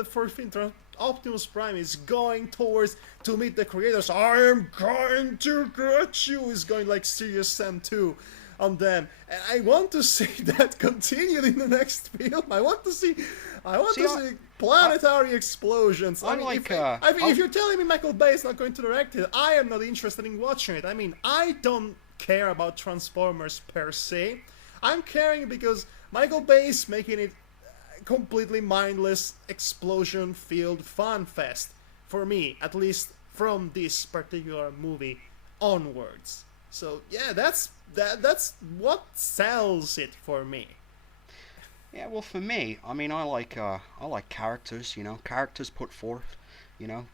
first film, Optimus Prime is going to meet the creators. I am going to get you. Is going like Serious Sam 2 on them, and I want to see that continued in the next film. I want to see planetary explosions. If you're telling me Michael Bay is not going to direct it, I am not interested in watching it. I mean, I don't care about Transformers per se. I'm caring because Michael Bay is making it completely mindless, explosion-filled fun fest for me, at least from this particular movie onwards. So yeah, that's what sells it for me. Yeah, well, for me, I mean, I like characters. You know, characters put forth. You know,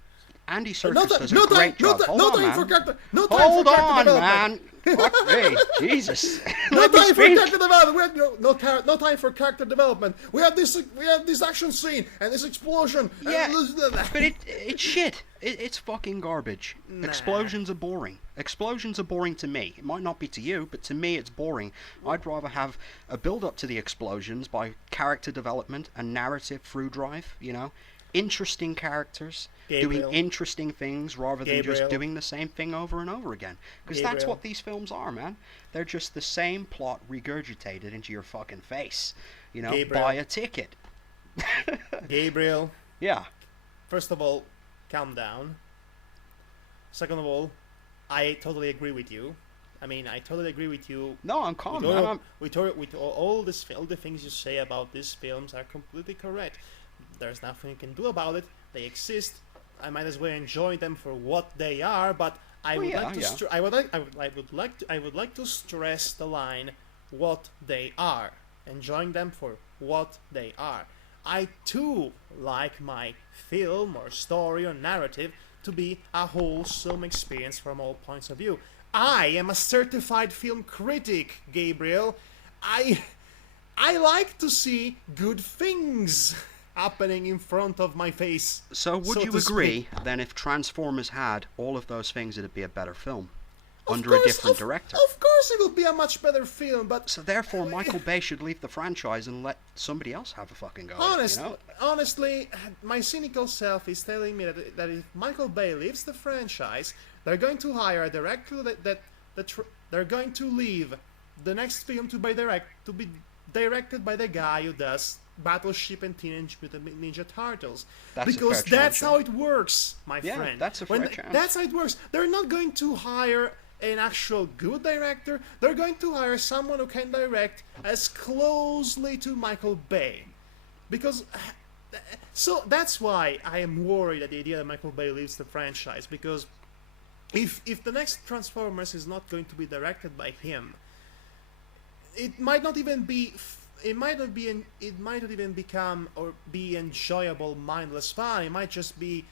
Andy No Serkis time, does a great job. Hold no on, time for man. character, no time for Hold character on, development. man. Fuck me, Jesus. No Let me time for speak. character development. We have no time for character development. We have this action scene and this explosion. Yeah, And but it's shit. It's fucking garbage. Nah. Explosions are boring. Explosions are boring to me. It might not be to you, but to me it's boring. I'd rather have a build up to the explosions by character development and narrative through drive, you know? Interesting characters Gabriel. doing interesting things rather than just Gabriel. doing the same thing over and over again. Because that's Gabriel. what these films are, man. They're just the same plot regurgitated into your fucking face. You know, Gabriel. buy a ticket. Gabriel, Yeah. first of all, calm down. Second of all, I totally agree with you. I mean, I totally agree with you. No, I'm calm, With man. all, with all the things you say about these films are completely correct. There's nothing you can do about it. They exist. I might as well enjoy them for what they are. But I would like to. I would like to stress the line, what they are. Enjoying them for what they are. I too like my film or story or narrative to be a wholesome experience from all points of view. I am a certified film critic, Gabriel. I like to see good things happening in front of my face. So would so you to agree speak. then if Transformers had all of those things it'd be a better film? Of Under course, a different director. Of course it will be a much better film, but So therefore Michael Bay should leave the franchise and let somebody else have a fucking go. honestly, You know? honestly, my cynical self is telling me that if Michael Bay leaves the franchise, they're going to hire a director they're going to leave the next film to be directed by the guy who does Battleship and Teenage Mutant Ninja Turtles. That's a because fair that's chance, how it works, my Yeah, friend. that's a fair chance. That's how it works. They're not going to hire an actual good director. They're going to hire someone who can direct as closely to Michael Bay. Because so that's why I am worried at the idea that Michael Bay leaves the franchise, because if the next Transformers is not going to be directed by him, it might not even be it might not even become or be enjoyable mindless fun. It might just be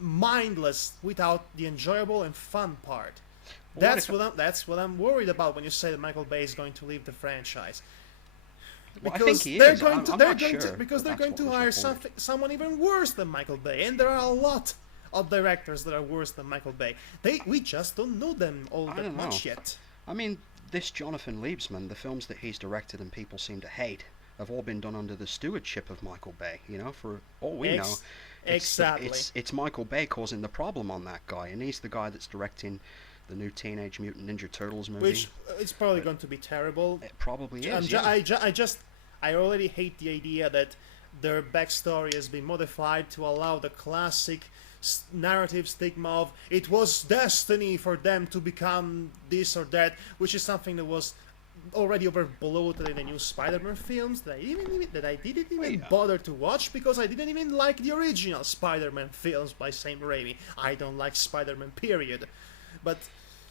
mindless without the enjoyable and fun part. Well, That's what I'm worried about when you say that Michael Bay is going to leave the franchise. Well, I Because think he they're is. going to I'm they're not going sure to because that they're that's going what to was hire reported. someone even worse than Michael Bay, and there are a lot of directors that are worse than Michael Bay. We just don't know them all that don't much know. yet. I mean, this Jonathan Liebsman, the films that he's directed and people seem to hate, have all been done under the stewardship of Michael Bay. You know, for all we know, Exactly. it's Michael Bay causing the problem on that guy, and he's the guy that's directing the new Teenage Mutant Ninja Turtles movie. Which it's probably going to be terrible. It probably I'm is. ju- Yeah. I already hate the idea that their backstory has been modified to allow the classic narrative stigma of it was destiny for them to become this or that, which is something that was already overbloated in the new Spider-Man films that I didn't even Yeah. bother to watch because I didn't even like the original Spider-Man films by Sam Raimi. I don't like Spider-Man, period. But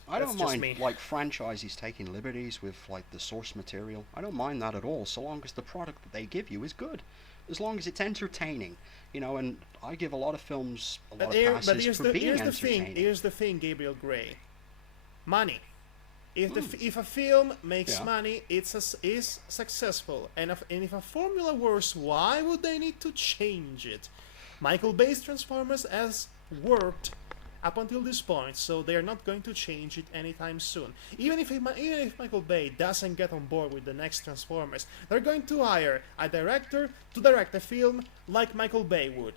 I that's don't just mind me. like franchises taking liberties with like the source material. I don't mind that at all, so long as the product that they give you is good, as long as it's entertaining. You know, and I give a lot of films a lot of passes for being entertaining. Here's the thing, Gabriel Gray. Money. If a film makes Yeah. money, is successful. And if a formula works, why would they need to change it? Michael Bay's Transformers has worked up until this point, so they are not going to change it anytime soon. Even if Michael Bay doesn't get on board with the next Transformers, they're going to hire a director to direct a film like Michael Bay would.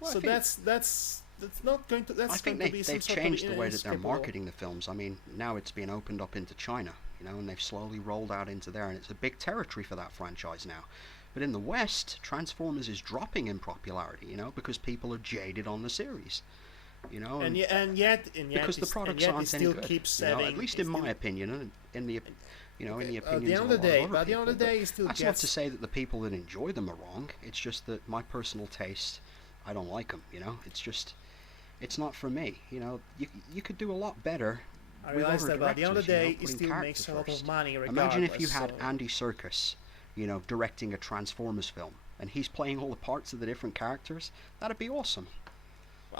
Well, I So think- that's not going to. That's I think going to be some they've sort changed of the way that they're inescapable- marketing the films. I mean, now it's being opened up into China, you know, and they've slowly rolled out into there, and it's a big territory for that franchise now. But in the West, Transformers is dropping in popularity, you know, because people are jaded on the series, you know, And yet, because the products it aren't any still good. keeps You know, setting. at least it in my still- opinion, and in the you know, in the at opinions the end of of a the lot day, of other but at the end of the people, day, but it still that's not gets. to say that the people that enjoy them are wrong. It's just that my personal taste, I don't like them. You know, it's just, it's not for me. You know, you could do a lot better I with realized other that by the end of the directors, day, it putting still character makes a lot first. of money Imagine if you regardless. had So Andy Serkis, directing a Transformers film, and he's playing all the parts of the different characters. That'd be awesome.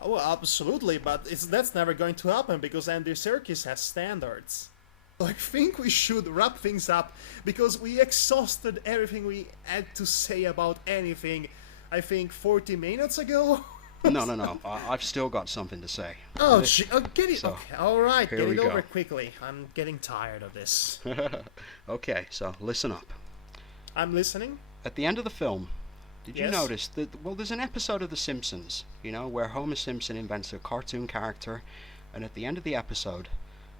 well, absolutely, but that's never going to happen because Andy Serkis has standards. I think we should wrap things up because we exhausted everything we had to say about anything. I think 40 minutes ago. No, no, no. I've still got something to say. Oh, get it. So, Okay, all right, here get we it over go. quickly. I'm getting tired of this. Okay, so listen up. I'm listening. At the end of the film, did you Yes. notice that, well, there's an episode of The Simpsons, where Homer Simpson invents a cartoon character, and at the end of the episode,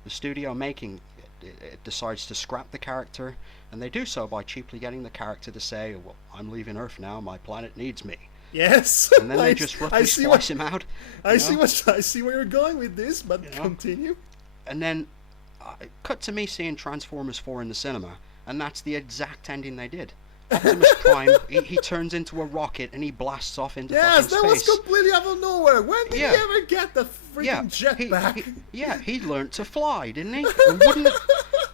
the studio making it decides to scrap the character, and they do so by cheaply getting the character to say, well, I'm leaving Earth now, my planet needs me. Yes. And then they just roughly I see splice him out. I see where you're going with this, but continue. And then, cut to me seeing Transformers 4 in the cinema, and that's the exact ending they did. Optimus Prime, he turns into a rocket and he blasts off into Yes, fucking that was space. completely out of nowhere. When did Yeah. he ever get the freaking jetpack? He learned to fly, didn't he? And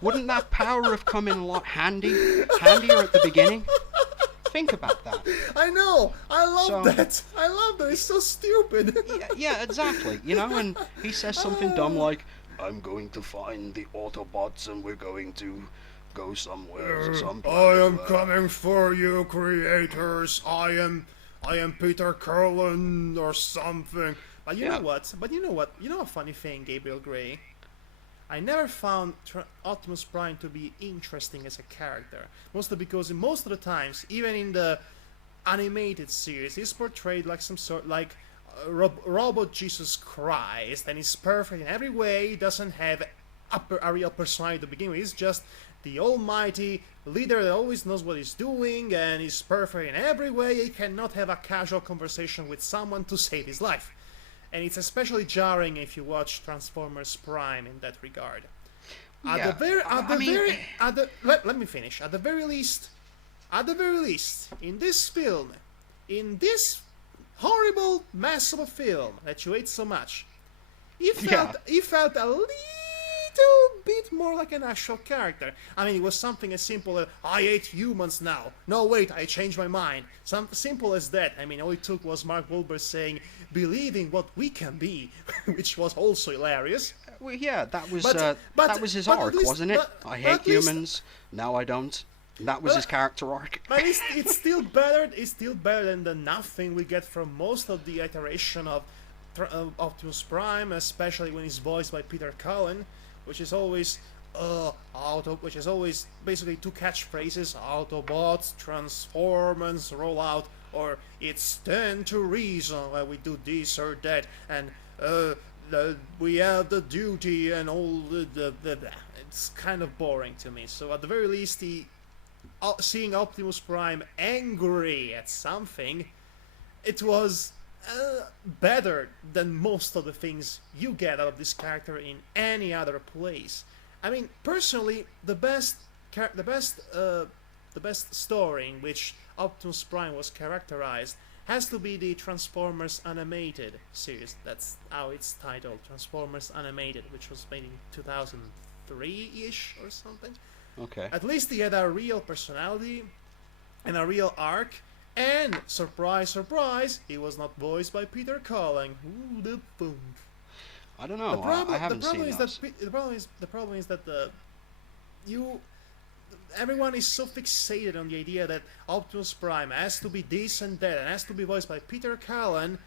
wouldn't that power have come in a lot handier at the beginning? Think about that. I know. I love So- that. I love that. It's so stupid. Yeah, exactly. And he says something dumb like, "I'm going to find the Autobots and we're going to go somewhere to some I am planet." coming for you, creators. I am Peter Cullen or something. But you Yeah. know what? You know a funny thing, Gabriel Gray? I never found Optimus Prime to be interesting as a character. Mostly because most of the times, even in the animated series, he's portrayed like some sort like robot Jesus Christ, and he's perfect in every way. He doesn't have a real personality to begin with. He's just the almighty leader that always knows what he's doing, and he's perfect in every way. He cannot have a casual conversation with someone to save his life. And it's especially jarring if you watch Transformers Prime in that regard. Yeah, Let me finish. At the very least, in this film, in this horrible mess of a film that you hate so much, he felt a little bit more like an actual character. I mean, it was something as simple as, I hate humans now. No, wait, I changed my mind. Something simple as that. I mean, all it took was Mark Wahlberg saying, believing what we can be, which was also hilarious. Well, yeah, that was but his at arc, least- wasn't it? but- I but hate at least- humans. Now I don't. That was his character arc. But it's still better. It's still better than the nothing we get from most of the iteration of Optimus Prime, especially when he's voiced by Peter Cullen, which is always basically two catchphrases: Autobots, Transformers, roll out, or it's stand to reason when we do this or that, and we have the duty and all the. It's kind of boring to me. So at the very least, seeing Optimus Prime angry at something, it was better than most of the things you get out of this character in any other place. I mean, personally, the best story in which Optimus Prime was characterized has to be the Transformers Animated series. That's how it's titled, Transformers Animated, which was made in 2003-ish or something. Okay. At least he had a real personality and a real arc. And surprise, surprise, he was not voiced by Peter Cullen. Who the funk? I don't know. I haven't seen those. The problem is that everyone is so fixated on the idea that Optimus Prime has to be this and that and has to be voiced by Peter Cullen,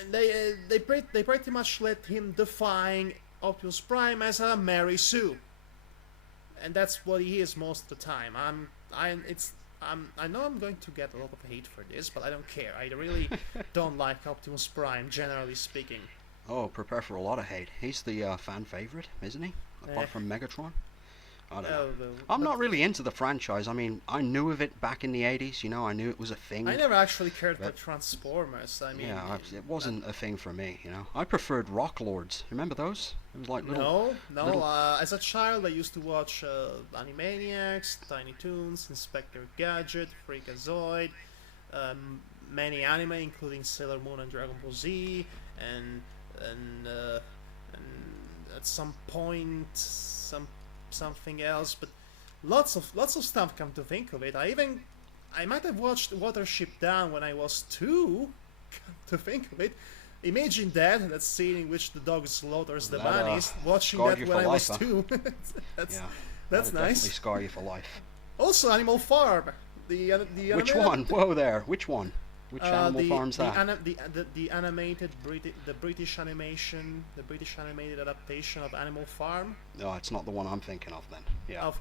and they pretty much let him define Optimus Prime as a Mary Sue, and that's what he is most of the time. I know I'm going to get a lot of hate for this, but I don't care. I really don't like Optimus Prime, generally speaking. Oh, prepare for a lot of hate. He's the fan favorite, isn't he? Apart from Megatron. I don't know. I'm not really into the franchise. I mean, I knew of it back in the 80s. I knew it was a thing. I never actually cared for Transformers. I mean, yeah, it wasn't a thing for me. I preferred Rock Lords. Remember those? It was like little. No. As a child, I used to watch Animaniacs, Tiny Toons, Inspector Gadget, Freakazoid, many anime, including Sailor Moon and Dragon Ball Z, and at some point something else, but lots of stuff. Come to think of it, I might have watched Watership Down when I was 2. Come to think of it, imagine that scene in which the dog slaughters the bunnies. Watching that when I was 2. That's nice. Definitely scar you for life. Also, Animal Farm. Which one? Whoa there. Which one? Which Animal Farm's that? The animated the British animated adaptation of Animal Farm. No, it's not the one I'm thinking of then. Yeah.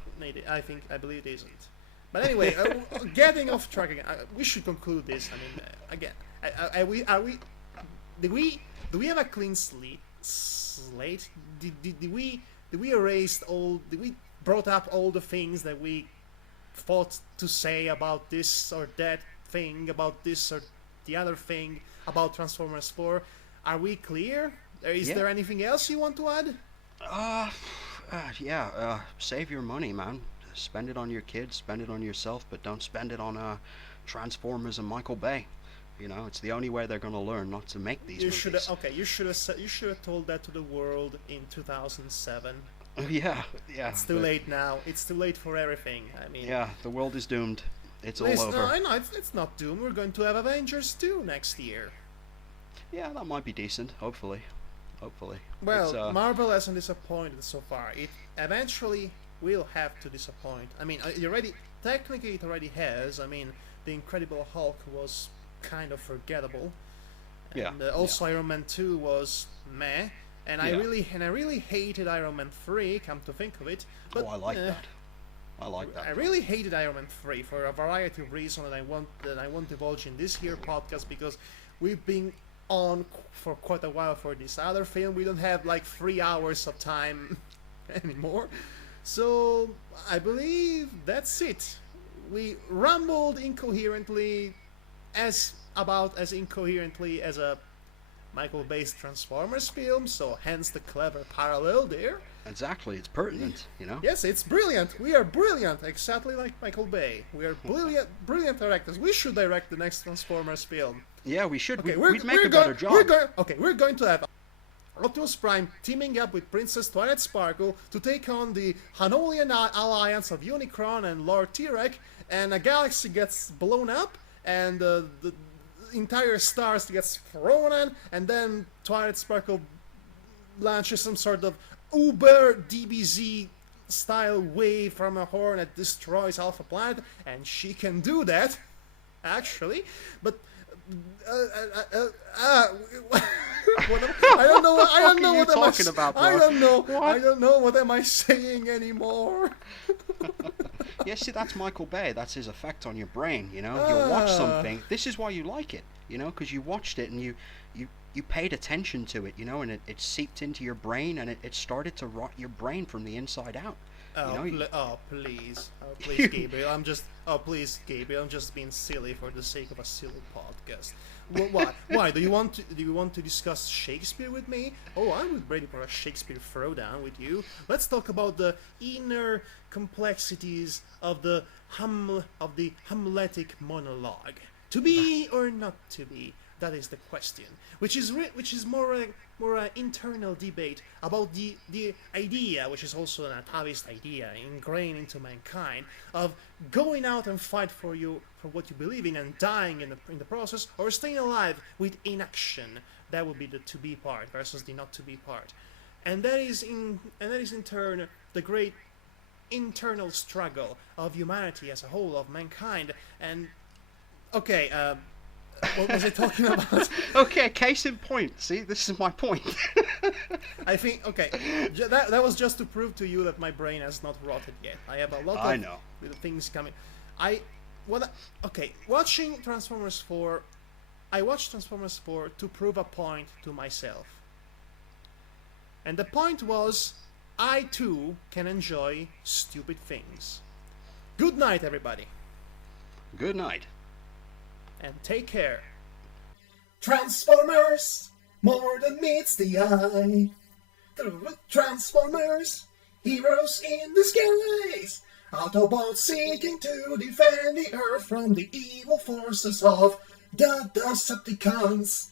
I believe it isn't. But anyway, getting off track again. We should conclude this. I mean, again, do we have a clean slate? Did we erase all? Did we brought up all the things that we thought to say about this or that thing, about this or the other thing, about Transformers 4? Are we clear? Is there anything else you want to add? Save your money, man. Spend it on your kids, spend it on yourself, but don't spend it on Transformers and Michael Bay. You know, it's the only way they're going to learn not to make these movies. You should have told that to the world in 2007. Yeah. It's too late now. It's too late for everything. I mean. Yeah, the world is doomed. It's all over. No, it's not doomed. We're going to have Avengers 2 next year. Yeah, that might be decent. Hopefully. Well, Marvel hasn't disappointed so far. It eventually will have to disappoint. I mean, technically it already has. I mean, the Incredible Hulk was kind of forgettable. And also Iron Man 2 was meh. And I really hated Iron Man 3, come to think of it. But, I like that. I really hated Iron Man 3 for a variety of reasons that I won't divulge in this here podcast, because we've been on for quite a while for this other film. We don't have like 3 hours of time anymore. So I believe that's it. We rumbled incoherently, as incoherently as a Michael Bay's Transformers film, so hence the clever parallel there. Exactly, it's pertinent, you know? Yes, it's brilliant. We are brilliant, exactly like Michael Bay. We are brilliant directors. We should direct the next Transformers film. Yeah, we should. Okay, we'd make a better job. We're going to have Optimus Prime teaming up with Princess Twilight Sparkle to take on the Hanolian alliance of Unicron and Lord T-Rex, and a galaxy gets blown up, and the entire stars gets thrown in, and then Twilight Sparkle launches some sort of Uber DBZ style wave from a horn that destroys Alpha Planet, and she can do that, actually, but I don't know what am I saying anymore. Yeah, see, that's Michael Bay. That's his effect on your brain, you know? You watch something. This is why you like it, you know? Because you watched it and you paid attention to it, you know? And it seeped into your brain, and it started to rot your brain from the inside out. Please, Gabriel. I'm just being silly for the sake of a silly podcast. Why? Do you want to discuss Shakespeare with me? Oh, I'm ready for a Shakespeare throwdown with you. Let's talk about the inner complexities of the Hamletic monologue. To be or not to be? That is the question. Which is more internal debate about the idea, which is also an atavist idea ingrained into mankind, of going out and fight for what you believe in and dying in the process, or staying alive with inaction. That would be the to be part versus the not to be part, and that is in turn the great internal struggle of humanity as a whole, of mankind. And okay. What was I talking about? Okay, case in point. See, this is my point. I think, that was just to prove to you that my brain has not rotted yet. I have a lot of things coming. Watching Transformers 4, I watched Transformers 4 to prove a point to myself. And the point was, I too can enjoy stupid things. Good night, everybody. Good night. And take care. Transformers, more than meets the eye. Transformers, heroes in disguise. Autobots seeking to defend the Earth from the evil forces of the Decepticons.